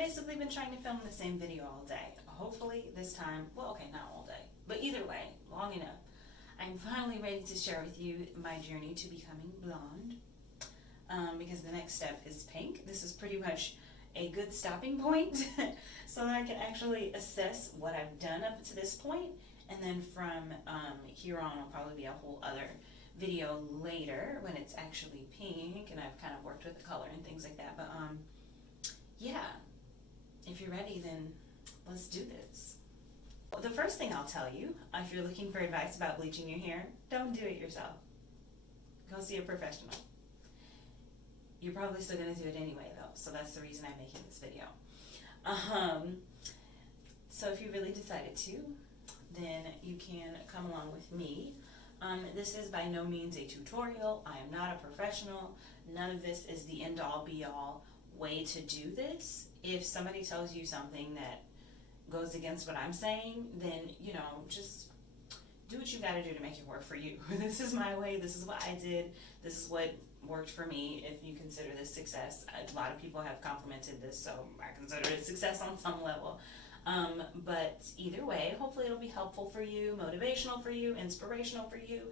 basically been trying to film the same video all day. Hopefully this time, well, okay, not all day, but either way, long enough. I'm finally ready to share with you my journey to becoming blonde, because the next step is pink. This is pretty much a good stopping point so that I can actually assess what I've done up to this point, and then from here on will probably be a whole other video later when it's actually pink and I've kind of worked with the color and things like that. But yeah, if you're ready, then let's do this. The first thing I'll tell you, if you're looking for advice about bleaching your hair, don't do it yourself. Go see a professional. You're probably still going to do it anyway though, so that's the reason I'm making this video. So if you really decided to, then you can come along with me. This is by no means a tutorial. I am not a professional. None of this is the end-all be-all way to do this. If somebody tells you something that goes against what I'm saying, then, you know, just do what you gotta do to make it work for you. This is my way, this is what I did, this is what worked for me. If you consider this success, a lot of people have complimented this, so I consider it success on some level. But either way, hopefully it'll be helpful for you, motivational for you, inspirational for you.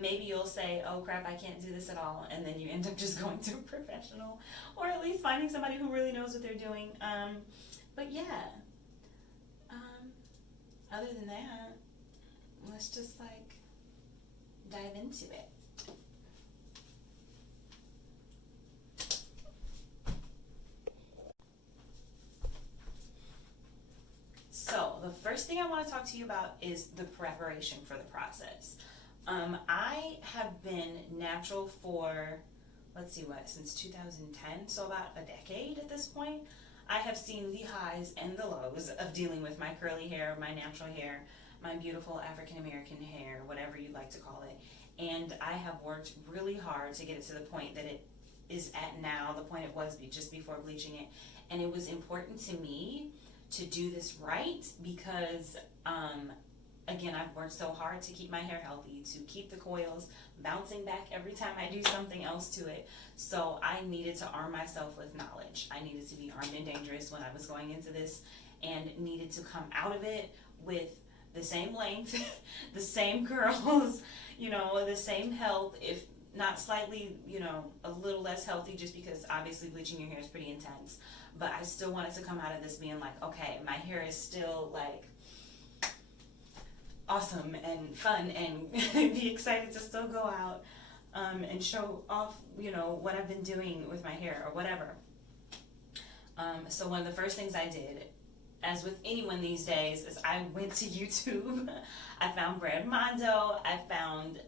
Maybe you'll say, oh crap, I can't do this at all, and then you end up just going to a professional, or at least finding somebody who really knows what they're doing. But yeah, other than that, let's just like dive into it. So the first thing I want to talk to you about is the preparation for the process. I have been natural for, let's see what, since 2010, so about a decade at this point. I have seen the highs and the lows of dealing with my curly hair, my natural hair, my beautiful African American hair, whatever you'd like to call it. And I have worked really hard to get it to the point that it is at now, the point it was just before bleaching it. And it was important to me to do this right because, again, I've worked so hard to keep my hair healthy, to keep the coils bouncing back every time I do something else to it. So I needed to arm myself with knowledge. I needed to be armed and dangerous when I was going into this, and needed to come out of it with the same length, the same curls, you know, the same health, if not slightly, you know, a little less healthy, just because obviously bleaching your hair is pretty intense. But I still wanted to come out of this being like, okay, my hair is still like awesome and fun, and be excited to still go out and show off, you know, what I've been doing with my hair or whatever. So one of the first things I did, as with anyone these days, is I went to YouTube. I found Brad Mondo, I found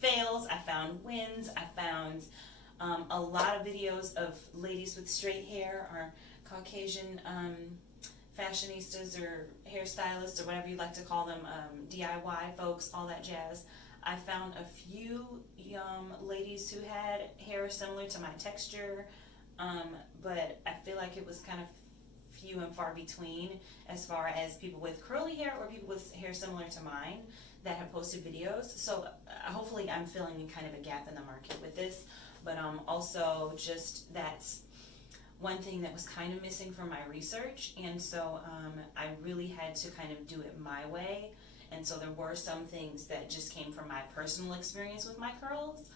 fails, I found wins, I found a lot of videos of ladies with straight hair or Caucasian fashionistas or hairstylists or whatever you like to call them, DIY folks, all that jazz. I found a few ladies who had hair similar to my texture, but I feel like it was kind of few and far between as far as people with curly hair or people with hair similar to mine that have posted videos. So hopefully I'm filling kind of a gap in the market with this, but also just that's one thing that was kind of missing from my research, and so I really had to kind of do it my way. And so there were some things that just came from my personal experience with my curls,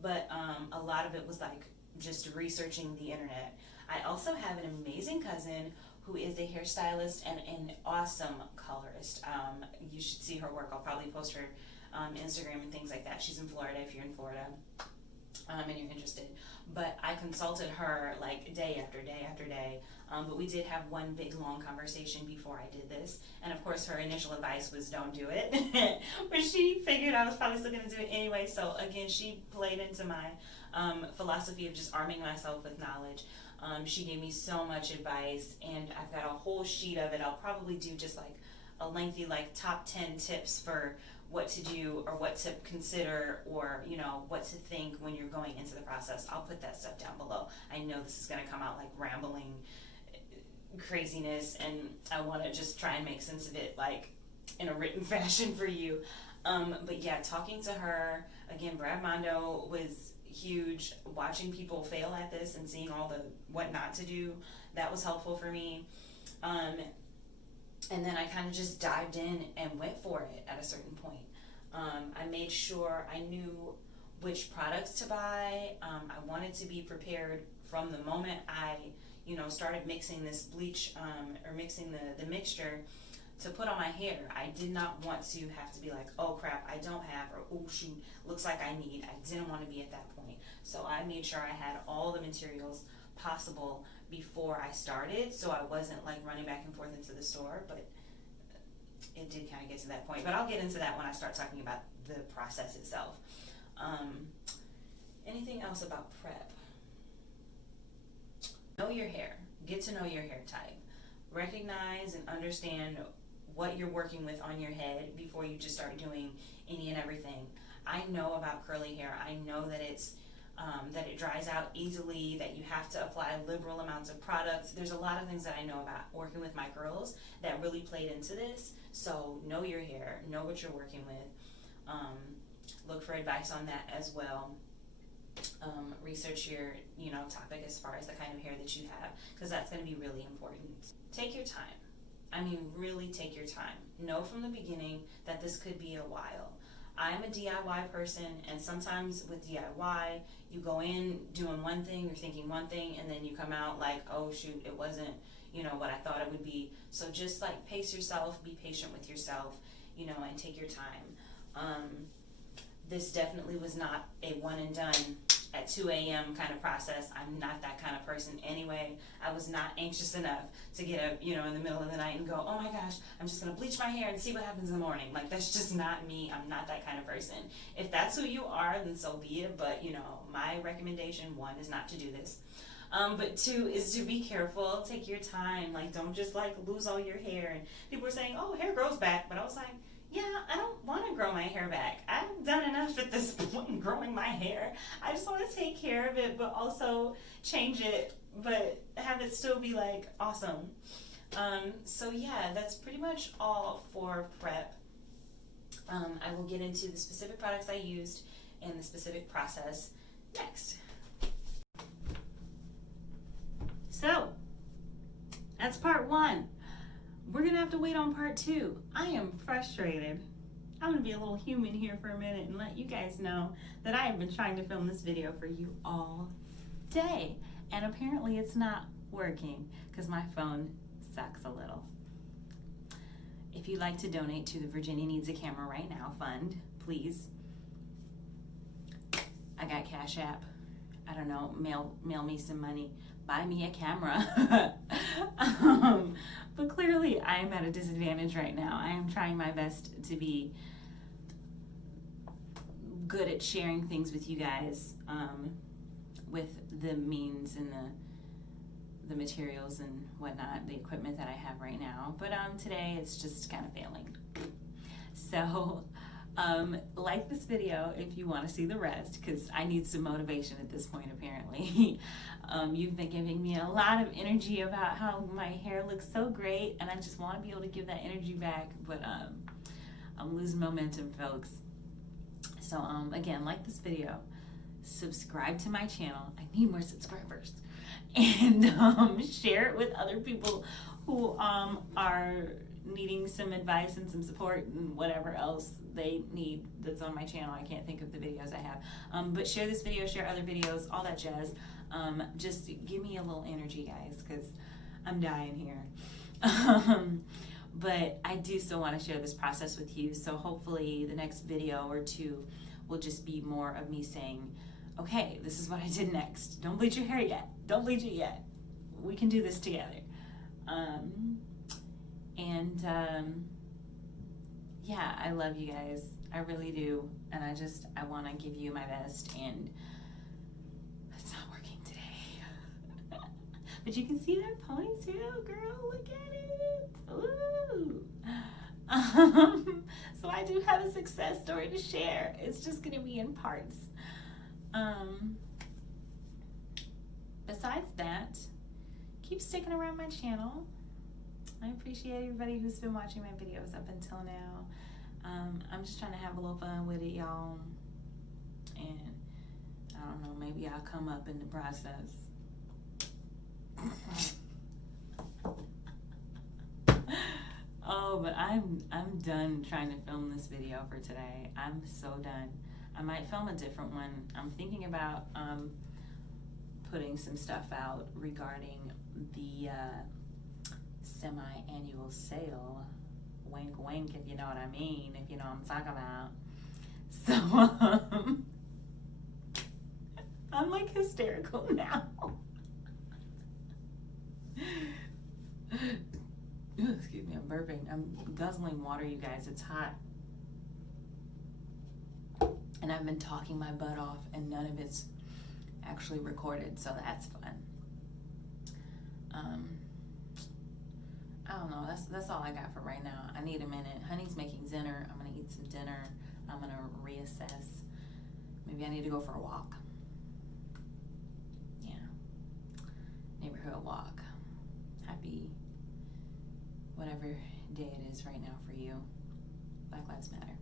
but a lot of it was like just researching the internet. I also have an amazing cousin who is a hairstylist and an awesome colorist. You should see her work. I'll probably post her Instagram and things like that. She's in Florida if you're in Florida and you're interested. But I consulted her like day after day after day. But we did have one big long conversation before I did this. And of course her initial advice was don't do it. But she figured I was probably still going to do it anyway. So again, she played into my philosophy of just arming myself with knowledge. She gave me so much advice, and I've got a whole sheet of it. I'll probably do just like a lengthy like top 10 tips for what to do or what to consider, or you know, what to think when you're going into the process. I'll put that stuff down below. I know this is going to come out like rambling craziness, and I want to just try and make sense of it like in a written fashion for you. But yeah, talking to her again, Brad Mondo huge. Watching people fail at this and seeing all the what not to do, that was helpful for me. And then I kind of just dived in and went for it at a certain point. I made sure I knew which products to buy. I wanted to be prepared from the moment I, started mixing this bleach or mixing the mixture to put on my hair. I did not want to have to be like, oh crap, I don't have, or oh shoot, looks like I need. I didn't want to be at that point. So I made sure I had all the materials possible before I started, so I wasn't like running back and forth into the store, but it did kind of get to that point. But I'll get into that when I start talking about the process itself. Anything else about prep? Know your hair. Get to know your hair type. Recognize and understand what you're working with on your head before you just start doing any and everything. I know about curly hair. I know that it's that it dries out easily, that you have to apply liberal amounts of products. There's a lot of things that I know about working with my girls that really played into this. So know your hair, know what you're working with. Look for advice on that as well. Research your topic as far as the kind of hair that you have, because that's going to be really important. Take your time. I mean, really take your time. Know from the beginning that this could be a while. I'm a DIY person, and sometimes with DIY, you go in doing one thing, you're thinking one thing, and then you come out like, oh shoot, it wasn't, what I thought it would be. So just like pace yourself, be patient with yourself, and take your time. This definitely was not a one and done at 2 a.m. kind of process. I'm not that kind of person anyway. I was not anxious enough to get up, in the middle of the night and go, oh my gosh, I'm just gonna bleach my hair and see what happens in the morning. Like, that's just not me. I'm not that kind of person. If that's who you are, then so be it. But, my recommendation, 1, is not to do this. But 2 is to be careful. Take your time. Like, don't just lose all your hair. And people were saying, oh, hair grows back. But I was like, yeah, I don't want to grow my hair back. I've done enough at this point growing my hair. I just want to take care of it, but also change it, but have it still be awesome. So yeah, that's pretty much all for prep. I will get into the specific products I used and the specific process next. So that's part 1. We're gonna have to wait on part 2. I am frustrated. I'm gonna be a little human here for a minute and let you guys know that I have been trying to film this video for you all day, and apparently it's not working because my phone sucks a little. If you'd like to donate to the Virginia Needs a Camera Right Now fund, please. I got Cash App. I don't know, mail me some money. Buy me a camera. But clearly I'm at a disadvantage right now. I am trying my best to be good at sharing things with you guys, with the means and the materials and whatnot, the equipment that I have right now. But today it's just kind of failing. So like this video if you want to see the rest, because I need some motivation at this point apparently. You've been giving me a lot of energy about how my hair looks so great, and I just want to be able to give that energy back, but I'm losing momentum, folks. So again, like this video, subscribe to my channel. I need more subscribers, and share it with other people who are needing some advice and some support and whatever else they need that's on my channel. I can't think of the videos I have, but share this video, share other videos, all that jazz. Just give me a little energy, guys, because I'm dying here. But I do still want to share this process with you, so hopefully the next video or 2 will just be more of me saying, okay, this is what I did next. Don't bleach your hair yet. Don't bleach it yet. We can do this together. Yeah, I love you guys. I really do. And I want to give you my best, and it's not working today. But you can see that ponytail, girl. Look at it. Ooh. So I do have a success story to share. It's just going to be in parts. Besides that, keep sticking around my channel. I appreciate everybody who's been watching my videos up until now. I'm just trying to have a little fun with it, y'all. And don't know, maybe I'll come up in the process. Oh, but I'm done trying to film this video for today. I'm so done. I might film a different one. I'm thinking about putting some stuff out regarding the semi-annual sale. Wink, wink, if you know what I mean, if you know what I'm talking about. So, I'm like hysterical now. Excuse me, I'm burping. I'm guzzling water, you guys. It's hot. And I've been talking my butt off, and none of it's actually recorded, so that's fun. I don't know. That's all I got for right now. I need a minute. Honey's making dinner. I'm gonna eat some dinner. I'm gonna reassess. Maybe I need to go for a walk. Yeah, neighborhood walk. Happy whatever day it is right now for you. Black Lives Matter.